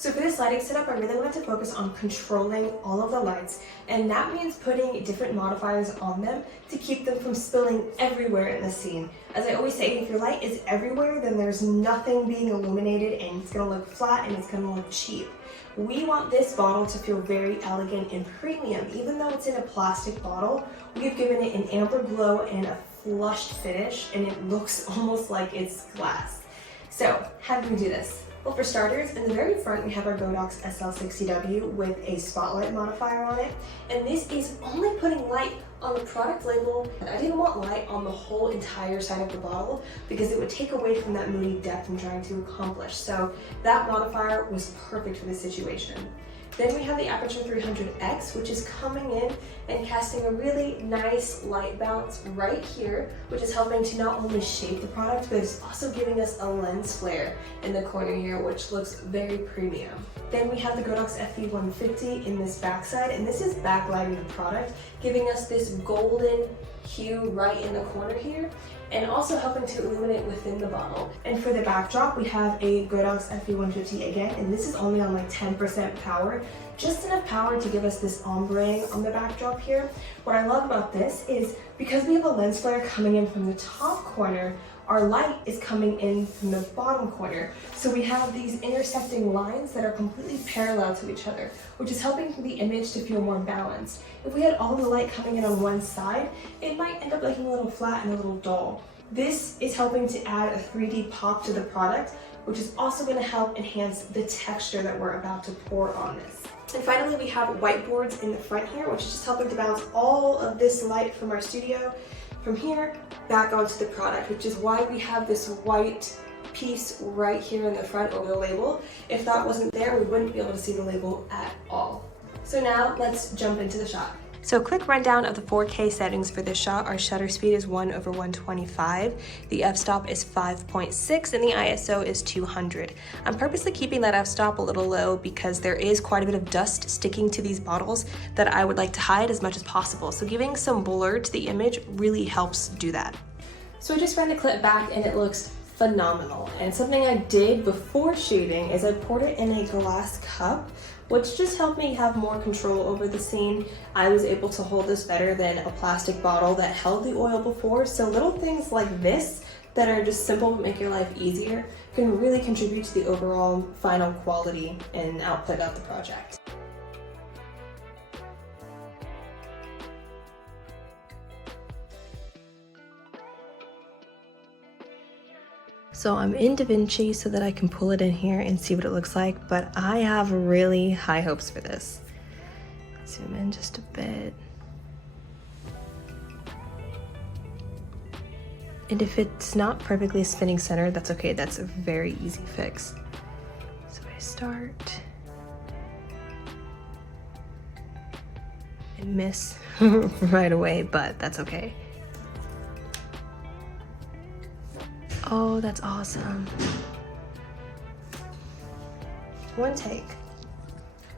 So for this lighting setup, I really wanted to focus on controlling all of the lights, and that means putting different modifiers on them to keep them from spilling everywhere in the scene. As I always say, if your light is everywhere, then there's nothing being illuminated and it's gonna look flat and it's gonna look cheap. We want this bottle to feel very elegant and premium. Even though it's in a plastic bottle, we've given it an amber glow and a flushed finish, and it looks almost like it's glass. So how do we do this? Well, for starters, in the very front, we have our Godox SL60W with a spotlight modifier on it. And this is only putting light on the product label. I didn't want light on the whole entire side of the bottle because it would take away from that moody depth I'm trying to accomplish. So that modifier was perfect for this situation. Then we have the Aperture 300X, which is coming in and casting a really nice light bounce right here, which is helping to not only shape the product, but it's also giving us a lens flare in the corner here, which looks very premium. Then we have the Godox FV150 in this backside, and this is backlighting the product, giving us this golden hue right in the corner here, and also helping to illuminate within the bottle. And for the backdrop, we have a Godox FV150 again, and this is only on like 10% power, just enough power to give us this ombre on the backdrop here. What I love about this is because we have a lens flare coming in from the top corner, our light is coming in from the bottom corner. So we have these intersecting lines that are completely parallel to each other, which is helping the image to feel more balanced. If we had all the light coming in on one side, it might end up looking a little flat and a little dull. This is helping to add a 3D pop to the product, which is also going to help enhance the texture that we're about to pour on this. And finally, we have whiteboards in the front here, which is just helping to bounce all of this light from our studio from here back onto the product, which is why we have this white piece right here in the front over the label. If that wasn't there, we wouldn't be able to see the label at all. So now let's jump into the shot. So a quick rundown of the 4K settings for this shot. Our shutter speed is 1/125, the f-stop is 5.6, and the ISO is 200. I'm purposely keeping that f-stop a little low because there is quite a bit of dust sticking to these bottles that I would like to hide as much as possible. So giving some blur to the image really helps do that. So I just ran the clip back and it looks phenomenal. And something I did before shooting is I poured it in a glass cup, which just helped me have more control over the scene. I was able to hold this better than a plastic bottle that held the oil before. So little things like this that are just simple but make your life easier can really contribute to the overall final quality and output of the project. So I'm in DaVinci so that I can pull it in here and see what it looks like, but I have really high hopes for this. Zoom in just a bit. And if it's not perfectly spinning center, that's okay, that's a very easy fix. So I start and miss right away, but that's okay. Oh, that's awesome. One take.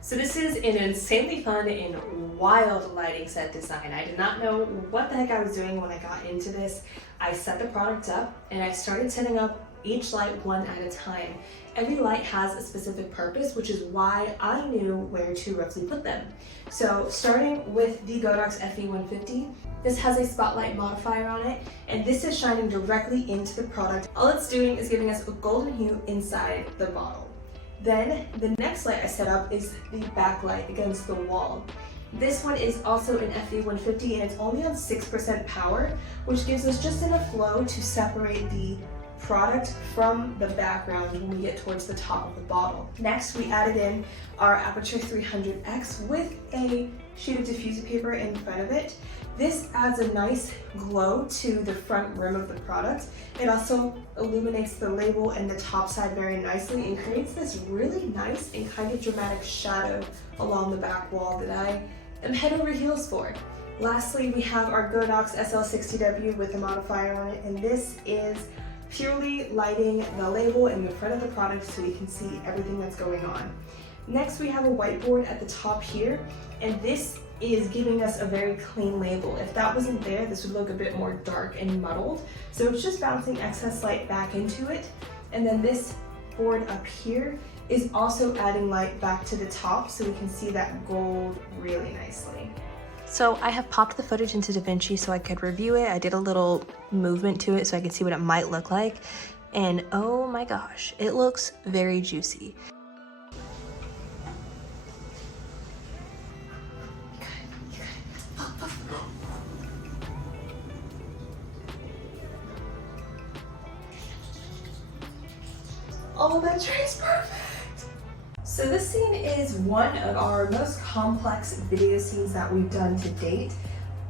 So this is an insanely fun and wild lighting set design. I did not know what the heck I was doing when I got into this. I set the product up and I started setting up each light one at a time. Every light has a specific purpose, which is why I knew where to roughly put them. So starting with the Godox FV150, this has a spotlight modifier on it, and this is shining directly into the product. All it's doing is giving us a golden hue inside the bottle. Then the next light I set up is the backlight against the wall. This one is also an FV150 and it's only on 6% power, which gives us just enough glow to separate the product from the background when we get towards the top of the bottle. Next, we added in our Aperture 300X with a sheet of diffuser paper in front of it. This adds a nice glow to the front rim of the product. It also illuminates the label and the top side very nicely and creates this really nice and kind of dramatic shadow along the back wall that I am head over heels for. Lastly, we have our Godox SL60W with a modifier on it, and this is purely lighting the label in the front of the product so you can see everything that's going on. Next, we have a whiteboard at the top here, and this is giving us a very clean label. If that wasn't there, this would look a bit more dark and muddled. So it's just bouncing excess light back into it. And then this board up here is also adding light back to the top so we can see that gold really nicely. So I have popped the footage into DaVinci so I could review it. I did a little movement to it so I could see what it might look like. And oh my gosh, it looks very juicy. Oh, that tray is perfect! So this scene is one of our most complex video scenes that we've done to date.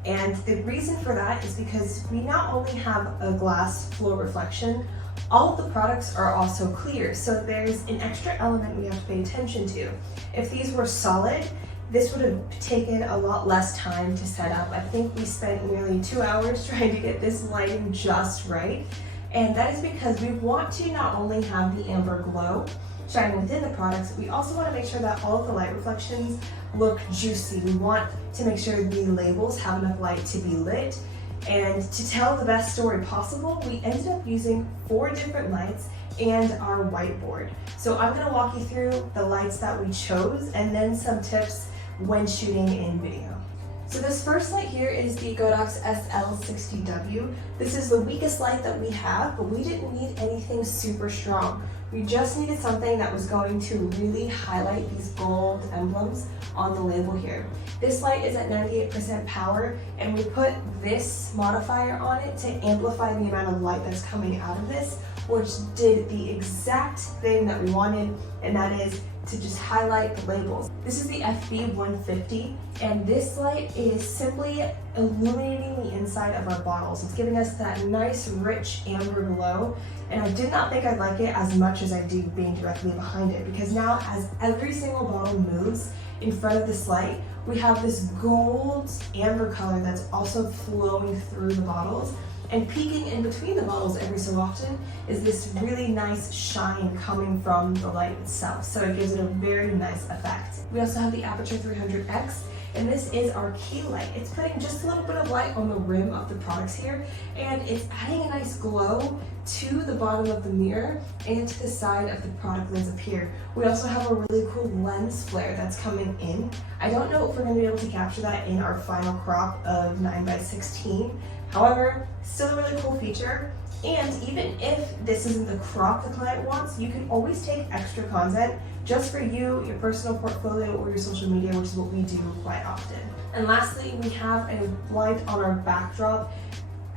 And the reason for that is because we not only have a glass floor reflection, all of the products are also clear. So there's an extra element we have to pay attention to. If these were solid, this would have taken a lot less time to set up. I think we spent nearly 2 hours trying to get this lighting just right. And that is because we want to not only have the amber glow shining within the products, we also want to make sure that all of the light reflections look juicy. We want to make sure the labels have enough light to be lit. And to tell the best story possible, we ended up using 4 different lights and our whiteboard. So I'm going to walk you through the lights that we chose and then some tips when shooting in video. So this first light here is the Godox SL60W. This is the weakest light that we have, but we didn't need anything super strong. We just needed something that was going to really highlight these gold emblems on the label here. This light is at 98% power, and we put this modifier on it to amplify the amount of light that's coming out of this, which did the exact thing that we wanted, and that is to just highlight the labels. This is the FB150, and this light is simply illuminating the inside of our bottles. It's giving us that nice, rich amber glow, and I did not think I'd like it as much as I do being directly behind it, because now as every single bottle moves in front of this light, we have this gold amber color that's also flowing through the bottles. And peeking in between the bottles every so often is this really nice shine coming from the light itself. So it gives it a very nice effect. We also have the Aperture 300X, and this is our key light. It's putting just a little bit of light on the rim of the products here, and it's adding a nice glow to the bottom of the mirror and to the side of the product lens up here. We also have a really cool lens flare that's coming in. I don't know if we're going to be able to capture that in our final crop of 9x16. However, still a really cool feature. And even if this isn't the crop the client wants, you can always take extra content just for you, your personal portfolio, or your social media, which is what we do quite often. And lastly, we have a light on our backdrop.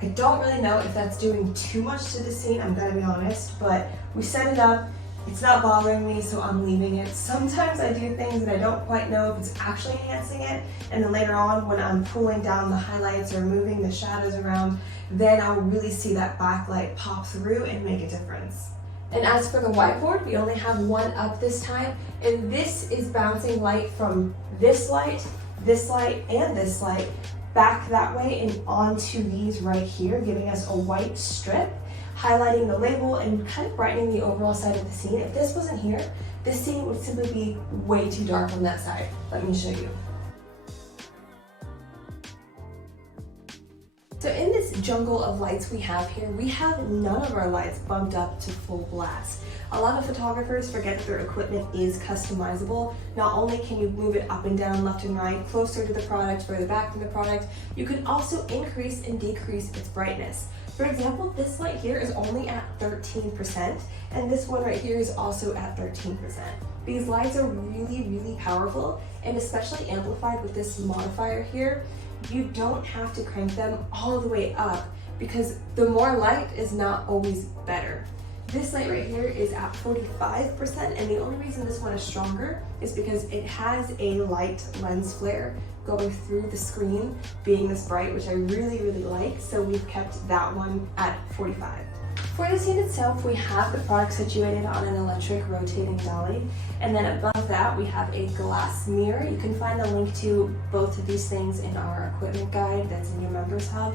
I don't really know if that's doing too much to the scene, I'm gonna be honest, but we set it up. It's not bothering me, so I'm leaving it. Sometimes I do things and I don't quite know if it's actually enhancing it, and then later on when I'm pulling down the highlights or moving the shadows around, then I'll really see that backlight pop through and make a difference. And as for the whiteboard, we only have one up this time, and this is bouncing light from this light, and this light back that way and onto these right here, giving us a white strip, highlighting the label and kind of brightening the overall side of the scene. If this wasn't here, this scene would simply be way too dark on that side. Let me show you. So in this jungle of lights we have here, we have none of our lights bumped up to full blast. A lot of photographers forget that their equipment is customizable. Not only can you move it up and down, left and right, closer to the product, further back from the product, you can also increase and decrease its brightness. For example, this light here is only at 13%, and this one right here is also at 13%. These lights are really, really powerful, and especially amplified with this modifier here. You don't have to crank them all the way up because the more light is not always better. This light right here is at 45%, and the only reason this one is stronger is because it has a light lens flare going through the screen being this bright, which I really, really like, so we've kept that one at 45. For the scene itself, we have the product situated on an electric rotating dolly, and then above that we have a glass mirror. You can find the link to both of these things in our equipment guide that's in your members hub.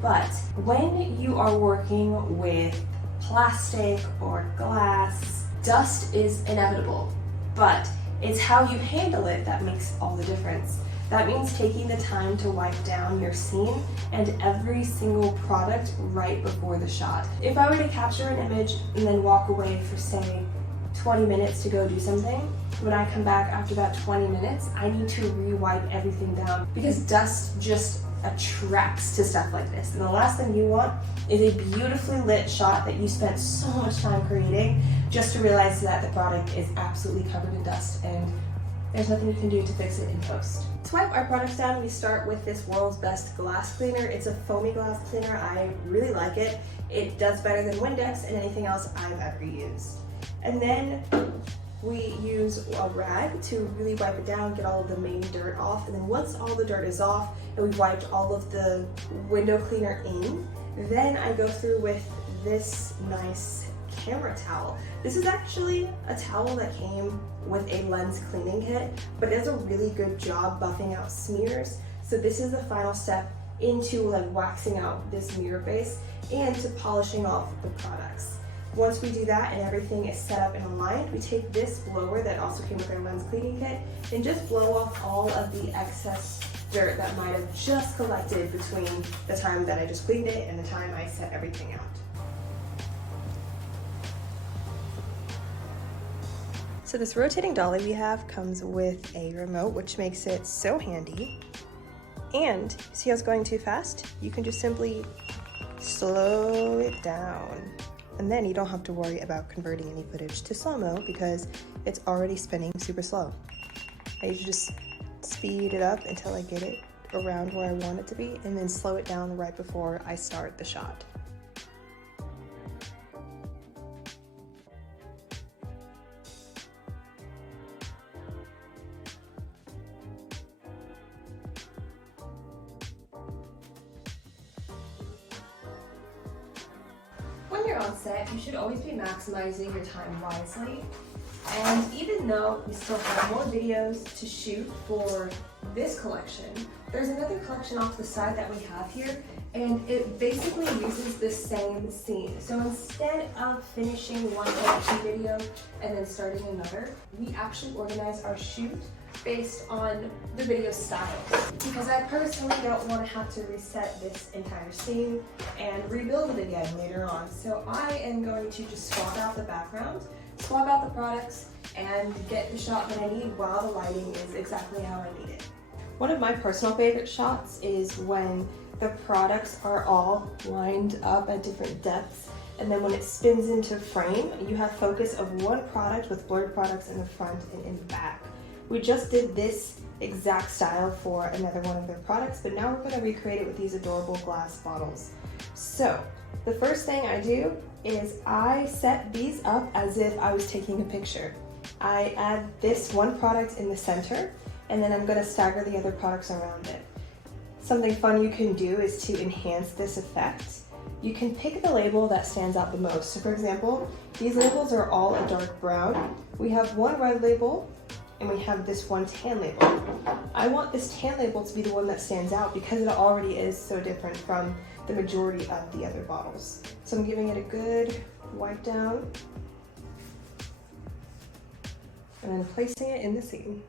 But when you are working with plastic or glass, dust is inevitable, but it's how you handle it that makes all the difference. That means taking the time to wipe down your scene and every single product right before the shot. If I were to capture an image and then walk away for, say, 20 minutes to go do something. When I come back after that 20 minutes, I need to re-wipe everything down because dust just attracts to stuff like this. And the last thing you want is a beautifully lit shot that you spent so much time creating just to realize that the product is absolutely covered in dust and there's nothing you can do to fix it in post. To wipe our products down, we start with this world's best glass cleaner. It's a foamy glass cleaner. I really like it. It does better than Windex and anything else I've ever used. And then we use a rag to really wipe it down, get all of the main dirt off. And then once all the dirt is off and we've wiped all of the window cleaner in, then I go through with this nice camera towel. This is actually a towel that came with a lens cleaning kit, but it does a really good job buffing out smears. So this is the final step into like waxing out this mirror base and to polishing off the products. Once we do that and everything is set up and aligned, we take this blower that also came with our lens cleaning kit and just blow off all of the excess dirt that might have just collected between the time that I just cleaned it and the time I set everything out. So this rotating dolly we have comes with a remote, which makes it so handy. And see how it's going too fast? You can just simply slow it down. And then you don't have to worry about converting any footage to slow-mo because it's already spinning super slow. I usually just speed it up until I get it around where I want it to be and then slow it down right before I start the shot. When you're on set, you should always be maximizing your time wisely. And even though we still have more videos to shoot for this collection, there's another collection off the side that we have here, and it basically uses the same scene. So instead of finishing one collection video and then starting another, we actually organize our shoot based on the video style. Because I personally don't want to have to reset this entire scene and rebuild it again later on. So I am going to just swap out the background, swap out the products, and get the shot that I need while the lighting is exactly how I need it. One of my personal favorite shots is when the products are all lined up at different depths, and then when it spins into frame, you have focus of one product with blurred products in the front and in the back. We just did this exact style for another one of their products, but now we're going to recreate it with these adorable glass bottles. So the first thing I do is I set these up as if I was taking a picture. I add this one product in the center, and then I'm going to stagger the other products around it. Something fun you can do is to enhance this effect. You can pick the label that stands out the most. So for example, these labels are all a dark brown. We have one red label, and we have this one tan label. I want this tan label to be the one that stands out because it already is so different from the majority of the other bottles. So I'm giving it a good wipe down and then placing it in the scene.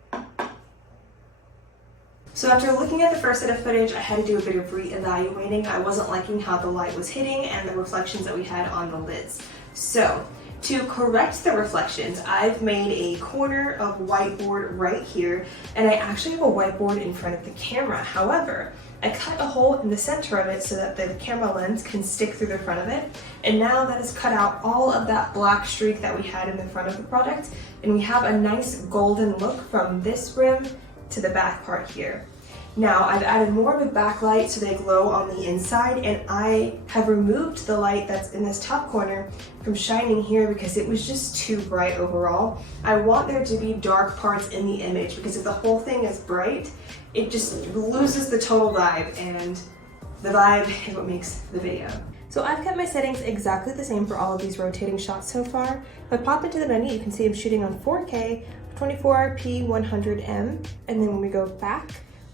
So after looking at the first set of footage, I had to do a bit of re-evaluating. I wasn't liking how the light was hitting and the reflections that we had on the lids. So to correct the reflections, I've made a corner of whiteboard right here, and I actually have a whiteboard in front of the camera. However, I cut a hole in the center of it so that the camera lens can stick through the front of it, and now that has cut out all of that black streak that we had in the front of the product, and we have a nice golden look from this rim to the back part here. Now I've added more of a backlight so they glow on the inside, and I have removed the light that's in this top corner from shining here because it was just too bright overall. I want there to be dark parts in the image because if the whole thing is bright, it just loses the total vibe, and the vibe is what makes the video. So I've kept my settings exactly the same for all of these rotating shots so far. If I pop into the menu, you can see I'm shooting on 4K, 24p 100M, and then when we go back,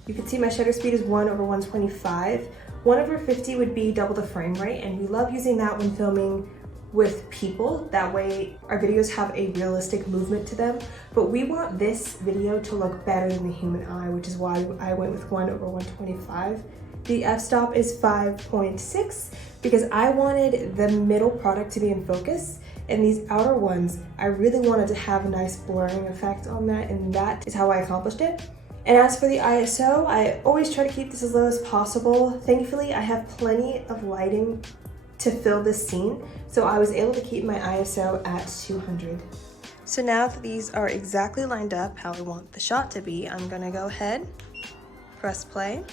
you can see my shutter speed is 1/125. 1/50 would be double the frame rate, and we love using that when filming with people. That way our videos have a realistic movement to them, but we want this video to look better than the human eye, which is why I went with 1/125. The f-stop is 5.6 because I wanted the middle product to be in focus, And these outer ones, I really wanted to have a nice blurring effect on that, and that is how I accomplished it. And as for the ISO, I always try to keep this as low as possible. Thankfully, I have plenty of lighting to fill this scene, so I was able to keep my ISO at 200. So now that these are exactly lined up how I want the shot to be, I'm gonna go ahead, press play,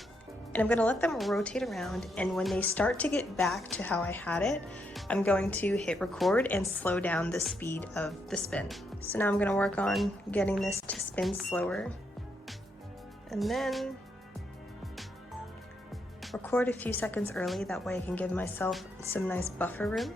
and I'm gonna let them rotate around, and when they start to get back to how I had it, I'm going to hit record and slow down the speed of the spin. So now I'm gonna work on getting this to spin slower, and then record a few seconds early, that way I can give myself some nice buffer room.